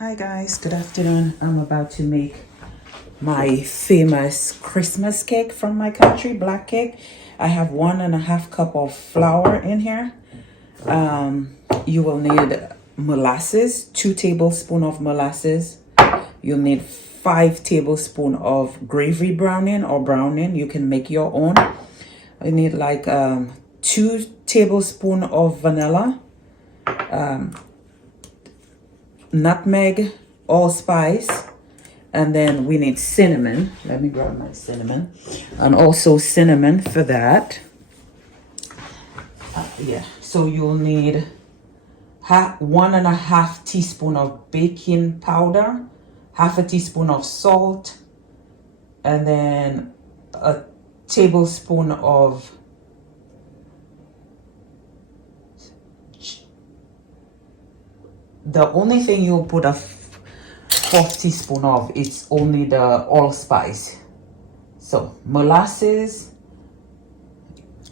Hi guys, good afternoon. I'm about to make my famous Christmas cake from my country, black cake. I have 1.5 cup of flour in here. You will need molasses, 2 tablespoons of molasses. You'll need 5 tablespoons of gravy browning or browning. You can make your own. You need like 2 tablespoons of vanilla, nutmeg, allspice, and then we need cinnamon. Let me grab my cinnamon, and also cinnamon for that. So you'll need 1.5 teaspoon of baking powder, 1/2 teaspoon of salt, and then a tablespoon of the only thing you'll put a 1/4 teaspoon of, it's only the allspice. So molasses,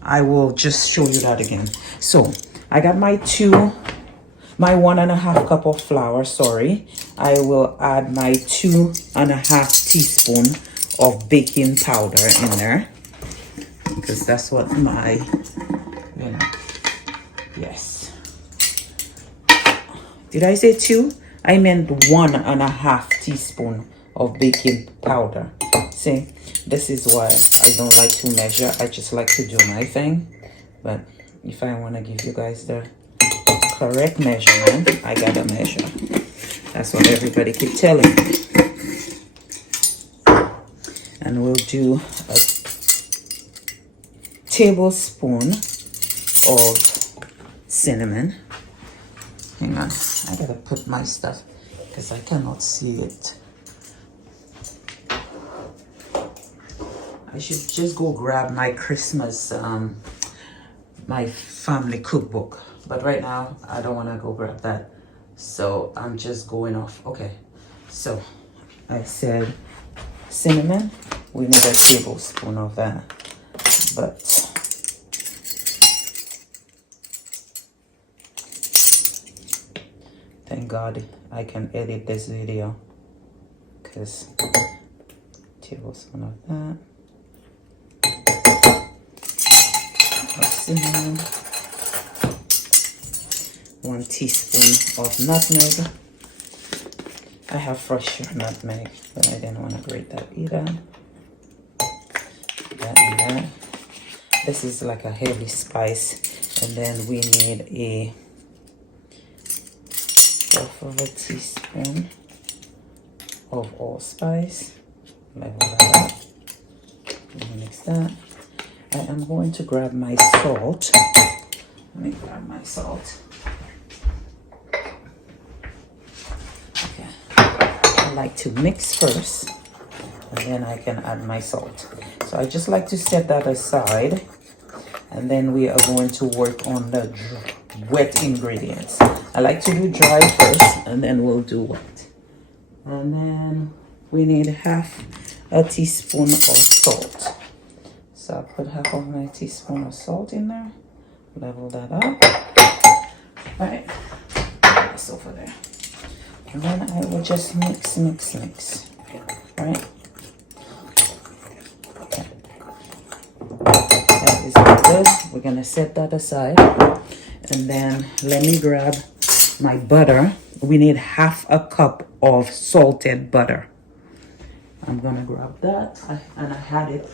I will just show you that again. So I got my 1.5 cup of flour. Sorry, I will add my 2.5 teaspoon of baking powder in there, because that's what my, yes. Did I say 2? I meant 1.5 teaspoon of baking powder. See, this is why I don't like to measure. I just like to do my thing. But if I want to give you guys the correct measurement, I gotta measure. That's what everybody keep telling me. And we'll do a tablespoon of cinnamon. Hang on, I gotta put my stuff because I cannot see it. I should just go grab my Christmas, my family cookbook. But right now, I don't want to go grab that. So I'm just going off. Okay, so I said cinnamon. We need a tablespoon of that. But thank God I can edit this video, because tablespoon of that. Cinnamon, 1 teaspoon of nutmeg. I have fresh nutmeg, but I didn't want to grate that either. That and that. This is like a heavy spice. And then we need a 1/4 teaspoon of allspice. Level that up. Mix that. I am going to grab my salt. Let me grab my salt. Okay. I like to mix first, and then I can add my salt. So I just like to set that aside, and then we are going to work on the wet ingredients. I like to do dry first, and then we'll do wet. And then we need 1/2 teaspoon of salt. So I'll put 1/2 of my teaspoon of salt in there. Level that up. All right, that's over there. And then I will just mix. All right. Okay. That is good. We're gonna set that aside. And then let me grab my butter. We need 1/2 cup of salted butter. I'm gonna grab that. And I had it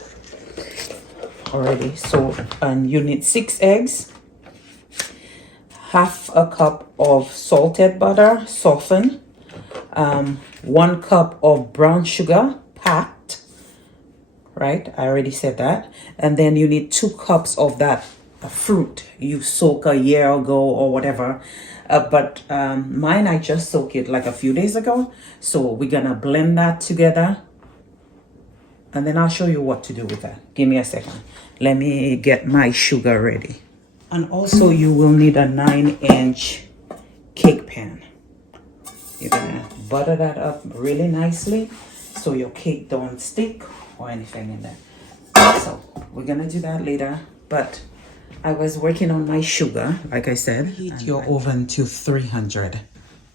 already. So, and you need 6 eggs, 1/2 cup of salted butter, softened, 1 cup of brown sugar, packed, right? I already said that. And then you need 2 cups of that fruit you soak a year ago or whatever. But mine, I just soaked it like a few days ago. So we're gonna blend that together. And then I'll show you what to do with that. Give me a second. Let me get my sugar ready. And also you will need a 9-inch cake pan. You're gonna butter that up really nicely so your cake don't stick or anything in there. So we're gonna do that later. But I was working on my sugar, like I said. Heat your oven to 300.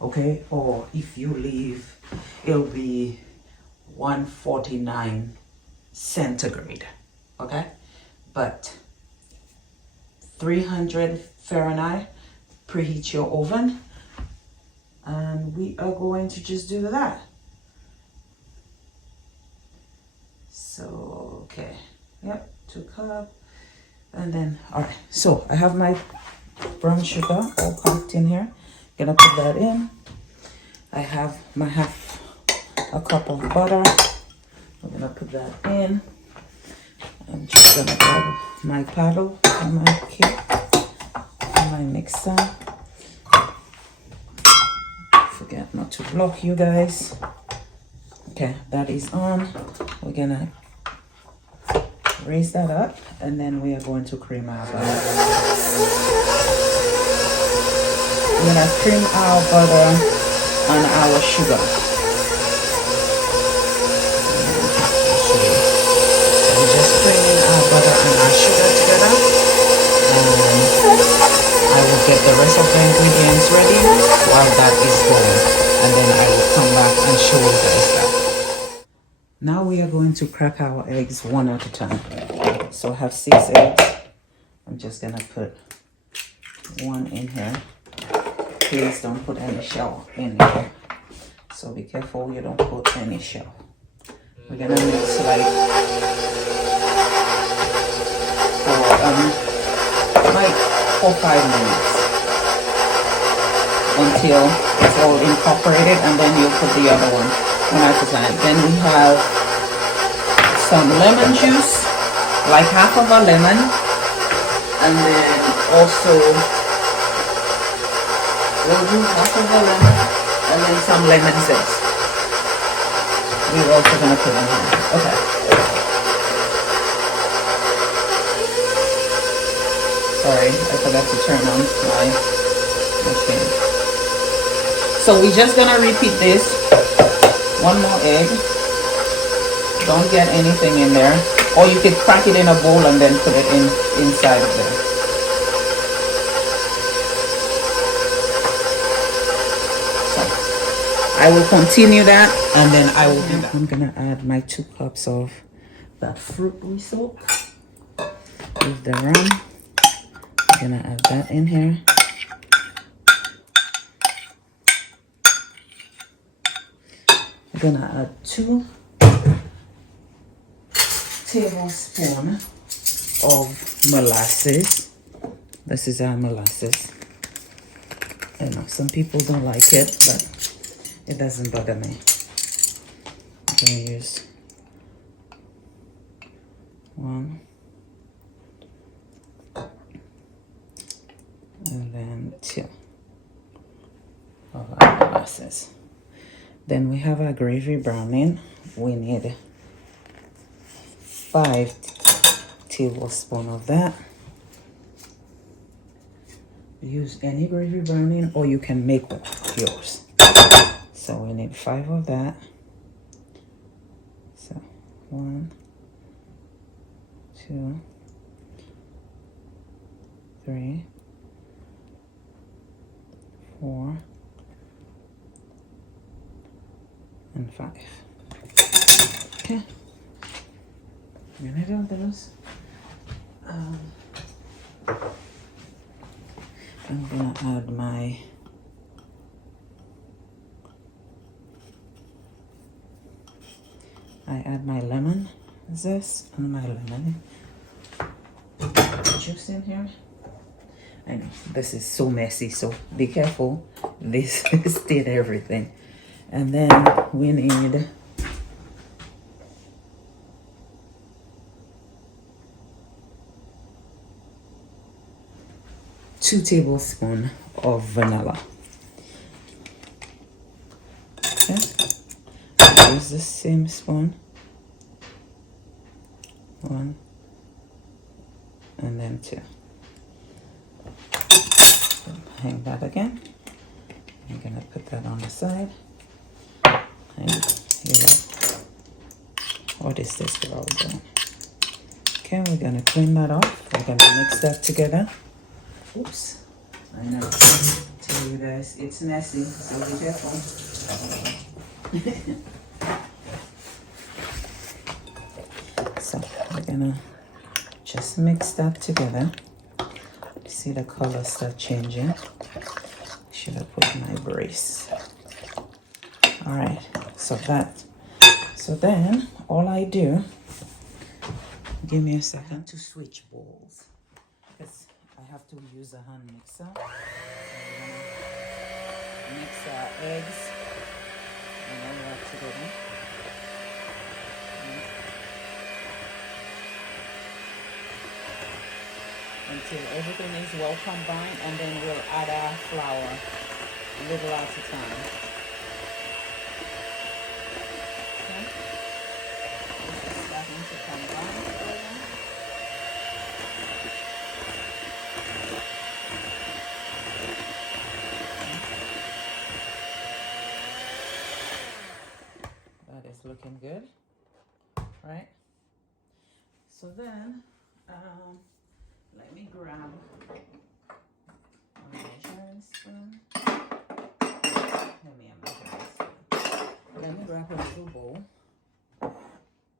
okay? Or if you leave, it'll be 149 centigrade, okay? But 300 Fahrenheit, preheat your oven, and we are going to just do that. So, okay, yep, 2 cups, and then, all right, so I have my brown sugar all packed in here. Gonna put that in. I have my half a cup of butter. I'm gonna put that in. I'm just gonna grab my paddle and my kit and my mixer. Forget not to block you guys. Okay, that is on. We're gonna raise that up, and then we are going to cream our butter. We're gonna cream our butter on our sugar. We're just creaming our butter and our sugar together. I will get the rest of the ingredients ready while that is going, and then I will come back and show you guys that. Now we are going to crack our eggs one at a time. So I have 6 eggs. I'm just gonna put 1 in here. Please don't put any shell in here. So be careful you don't put any shell. We're gonna mix like for 5 minutes until it's all incorporated, and then you'll put the other one at a time. Then we have some lemon juice, like half of a lemon, and then also we'll do half of a lemon and then some lemon zest. We're also gonna put in here. Okay. Sorry, I forgot to turn on my machine. So we're just gonna repeat this. 1 more egg. Don't get anything in there. Or you could crack it in a bowl and then put it inside of there. So I will continue that, and then I will do that. I'm gonna add my 2 cups of that fruit we soaked with the rum. I'm gonna add that in here. I'm gonna add 2 tablespoons of molasses. This is our molasses. I know some people don't like it, but it doesn't bother me. I'm gonna use 1 and then 2 of our molasses. Then we have our gravy browning. We need 5 tablespoons of that. Use any gravy browning, or you can make yours. So we need 5 of that. So 1, 2, 3, 4, and 5. Okay. I'm gonna do those. I'm gonna add my lemon zest and my lemon juice in here. I know this is so messy, so be careful. This did everything. And then we need 2 tablespoons of vanilla. Okay, use the same spoon. 1 and then 2. Hang that again. I'm gonna put that on the side. And what is this girl doing? Okay, we're gonna clean that off. We're gonna mix that together. Oops, I know. Take show you guys. It's messy, so be careful. So we're gonna just mix that together. See the color start changing. Should have put my brace. All right, so then all I do, give me a second to switch bowls because I have to use a hand mixer. So we're gonna mix our eggs and all that together. Until everything is well combined, and then we'll add our flour a little at a time. Okay. This is starting to combine together. That is looking good, right? So then, let me grab a measuring spoon. Let me grab a little bowl.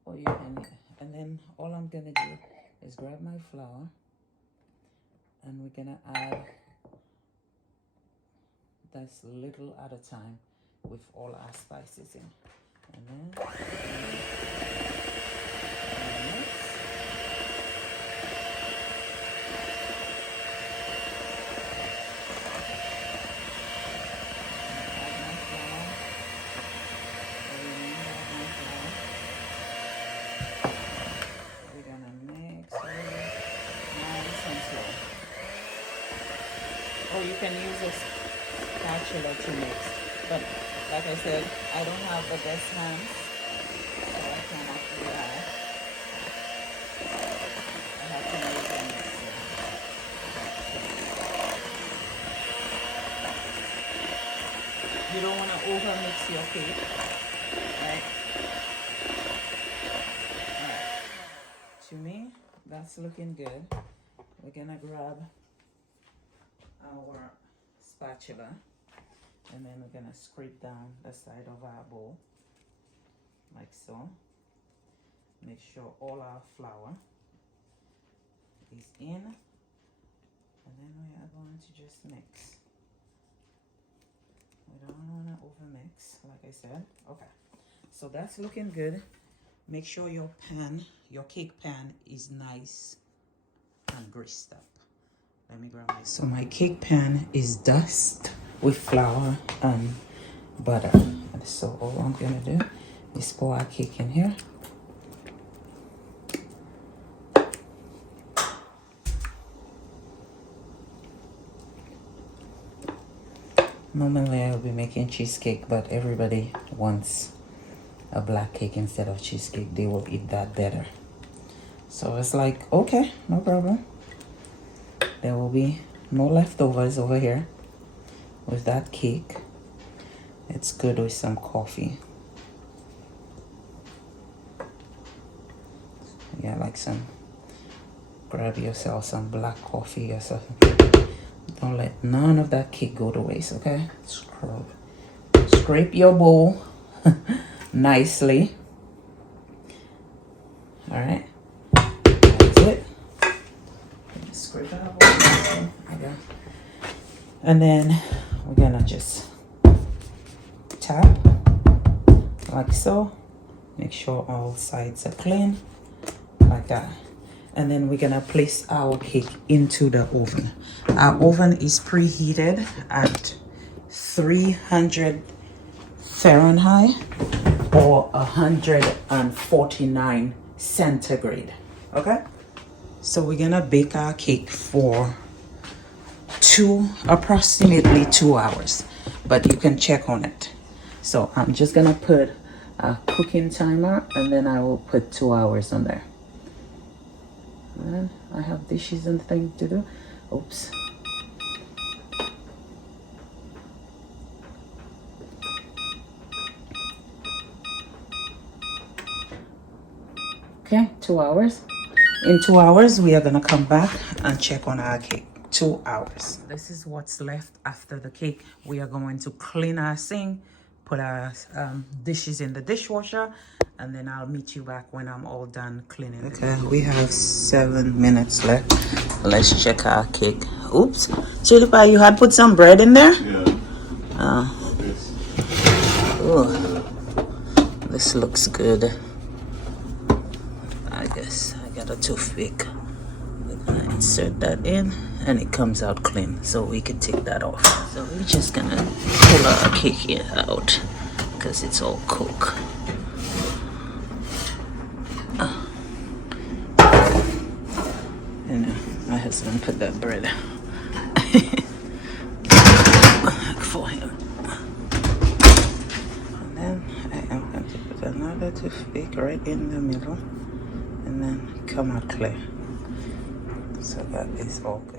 Or you can, and then all I'm gonna do is grab my flour, and we're gonna add this little at a time with all our spices in. And then or you can use a spatula to mix, but like I said, I don't have the best hands, so I cannot do that. I have to use a mixer. You don't want to over mix your cake, right? Alright, to me, that's looking good. We're gonna grab our spatula, and then we're gonna scrape down the side of our bowl like so. Make sure all our flour is in, and then we are going to just mix. We don't want to over mix, like I said. Okay, so that's looking good. Make sure your pan, your cake pan, is nice and greased up. Let me grab my. So my cake pan is dusted with flour and butter. And so all I'm gonna do is pour our cake in here. Normally I'll be making cheesecake, but everybody wants a black cake instead of cheesecake. They will eat that better. So it's like, okay, no problem. There will be no leftovers over here with that cake. It's good with some coffee. Yeah, like some, grab yourself some black coffee or something. Don't let none of that cake go to waste, okay? Scrape your bowl nicely. All right, that's it. Scrape our bowl nicely. And then we're gonna just tap like so. Make sure all sides are clean, like that. And then we're gonna place our cake into the oven. Our oven is preheated at 300 Fahrenheit or 149 centigrade. Okay, so we're gonna bake our cake for approximately 2 hours, but you can check on it. So I'm just gonna put a cooking timer, and then I will put 2 hours on there. And I have dishes and things to do. Oops. Okay, 2 hours. In 2 hours, we are gonna come back and check on our cake. 2 hours. This is what's left after the cake. We are going to clean our sink, put our dishes in the dishwasher, and then I'll meet you back when I'm all done cleaning. Okay, we have 7 minutes left. Let's check our cake. Oops, Chili Pie, you had put some bread in there? Yeah. Oh, this looks good. I guess I got a toothpick. We're gonna insert that in, and it comes out clean, so we can take that off. So we're just gonna pull our cake out because it's all cooked. You know, my husband put that bread for him. And then I am going to put another toothpick right in the middle, and then come out clear. So that is all good.